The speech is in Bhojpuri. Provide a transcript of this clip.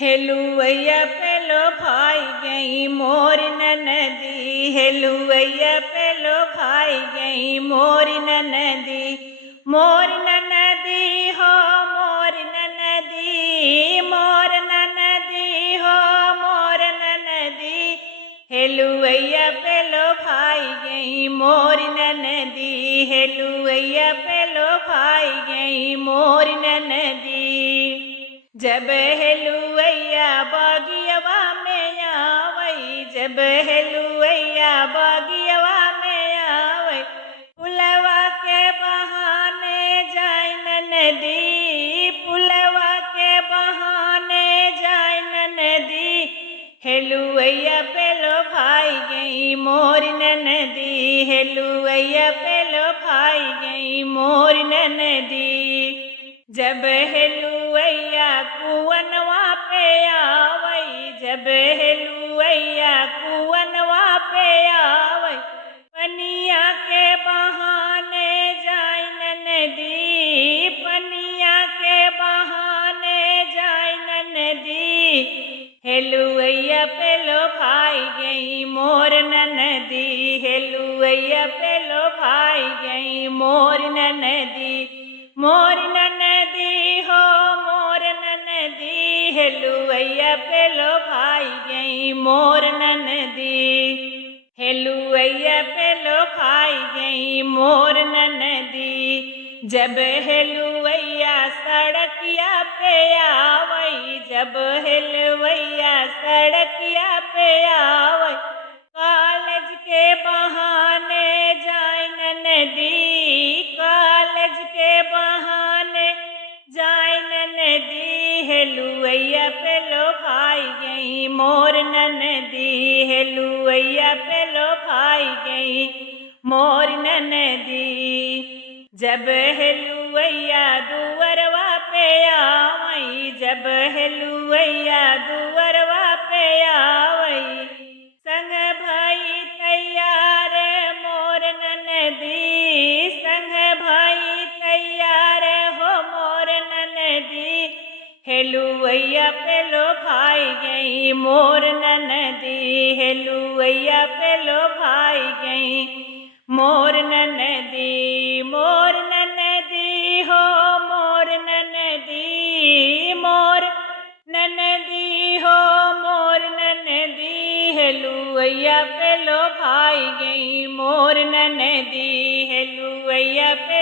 हेलुवैया पेलो भाई गई मोर नदी, हेलुवैया पेलो भाई गई मोर नदी, मोर नदी हो मोर नदी, मोर नदी हो मोर नदी, हेलुवैया पेलो भाई गई मोर नदी, हेलुवैया पेलो भाई गई मोर नदी। जब हेलुवैया बागियवा में आवई, जब हेलुवैया बागियवा में आवई, पुलवा के बहाने जाय नदी, पुलवा के बहाने जाय नदी, हेलुवैया पेलो भाई गई मोर नदी, हेलुवैया पेलो भाई गई मोर नदी। जब हेलुवैया कुवनवा पे आवई, जब हेलुवैया कुवनवा पे आवई, पनिया के बहाने जाय नदी, पनिया के बहाने जाय नदी, हेलुवैया पेलो भाई गई मोर नदी, हेलुवैया पेलो भाई गई मोर नदी, मोर नदी हो मोर नदी, हेलुवैया पेलो भाई गई मोर नदी, हेलुवैया पेलो भाई गई मोर नदी। जब हेलुवैया सड़किया पे आवई, जब हेलुवैया सड़किया पे आवई, कॉलेज के बहाने जाय नदी, कॉलेज के बहाने जाय नदी, हेलुवैया पेलो भाई गई मोर नदी, हेलुवैया पेलो भाई गई मोर नदी। जब हेलुवैया दुवरवा पे आवई, जब हेलुवैया दुवरवा पे आवई, संग भाई तैयार मोर नदी, संग भाई तैयार हो मोर नदी, हेलुवैया पेलो भाई गई मोर नदी, हेलुवैया पेलो भाई गई मोर नदी, मोर नदी हो मोर नदी, मोर नदी हो मोर नदी, हेलुवैया पेलो भाई गई मोर नदी, हेलुवैया पे